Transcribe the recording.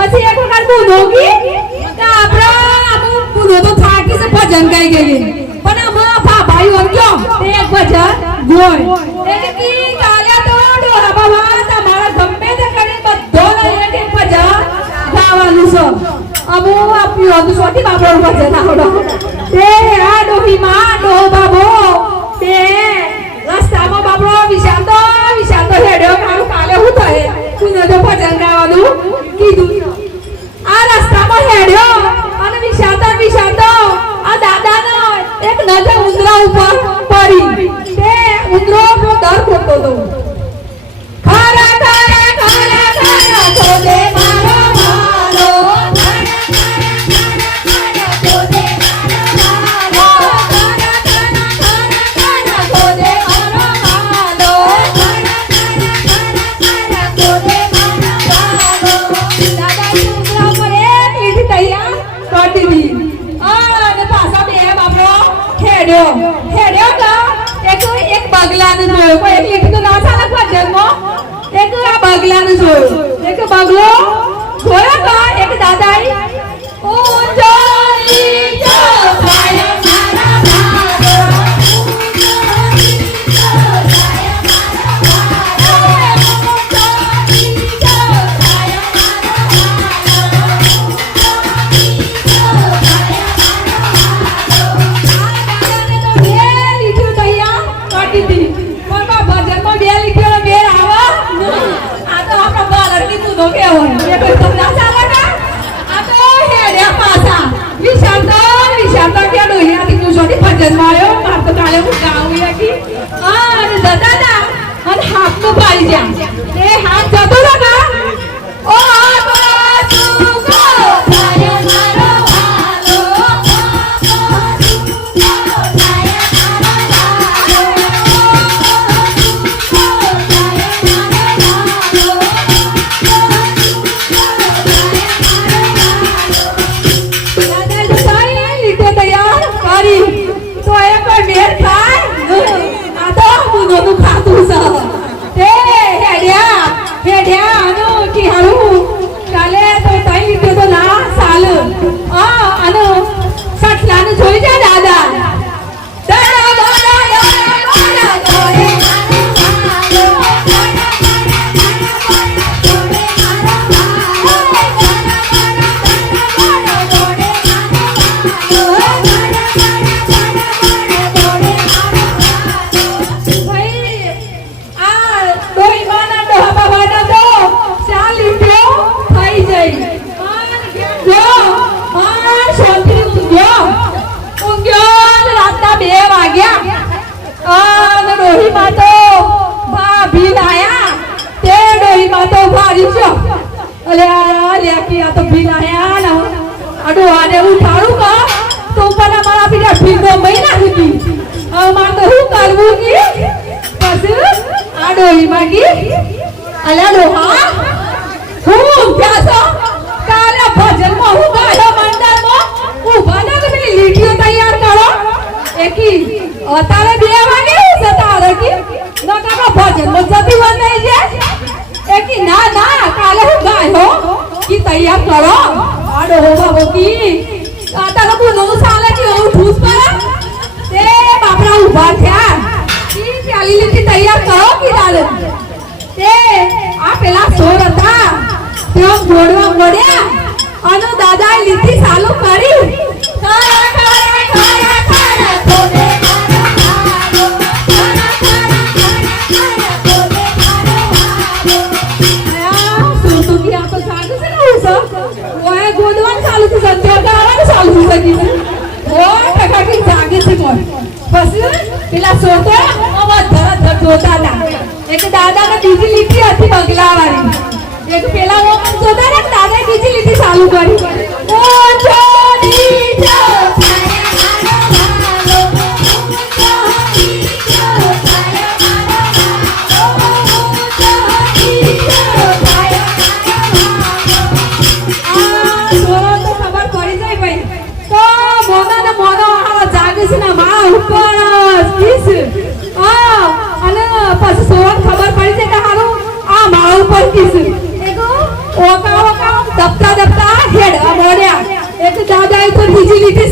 પછી એક વખત બુનોગી કે આપણા બુનો તો થાકી છે ભજન ગાઈ ગઈ પણ આમાં ભાઈ ઓળખ્યો તે એક ભજન ગોય એક કી કાલ્યા તો ડોહા બાબા તમારા ગમે તે કરી બધો લઈને એક ભજન ગાવાનું છે અમુ આપ્યો તો સોટી બાબરો ભજન આવડો તે આ ડોહી માં ડો બાબો તે રસ્તામાં બાબરો વિશાતો હેડ્યો મારું કાલે હું થાય કુનો તો ભજન ગાવાનું કીધું આ રસ્તામાં હેડ્યો અને વિશાતો આ દાદાનો એક નજર ઉંદરા ઉપર પડી તે ઉંદરો નો દર ખોતો તો ખારા ખોદે મારો મારો ખોદે ખોદે મારો મારો ખોદે દાદાની ઉંદરા ઉપર એક ઈટ તૈયાર કરી દીધી અને પાછા બે બાપરો હેડ્યો કા એક બગલાને જોયો કોઈ એક ઈટ તો ના ચાલે ભજનમાં એક આ બગલાને જોયો એક બગલો જોયો કા એક દાદાઈ ઊંચો નીચો થાય મારા મારો ઊંચો નીચો થાય મારા મારો ઊંચો નીચો થાય જન્માયો માર તો કાલે હું ગાઉં હતી અને દાદા અને હાથ તો પાડી જા એ હાથ જતો ના ઓ તું કો થાય મારો વાલો તૈયાર કરો આડો બાબો કી આતા લોકો નો સાલે કે હું ઠૂસ પર તે બાપરા ઉભા થયા કી ચાલી લીટી તૈયાર કરો કી દાલે તે આ પેલા સોર હતા તેઓ જોડવા પડ્યા અને દાદાએ લીટી ચાલુ કરી પેલા સોતો જોતા હતા એક દાદા ને બીજી લીટી હતી બગલા વાળી એક પેલા ઓ જોતા ને દાદા બીજી લીટી ચાલુ કરી ઊંચો નીચો દફતર પર બીજી લીટી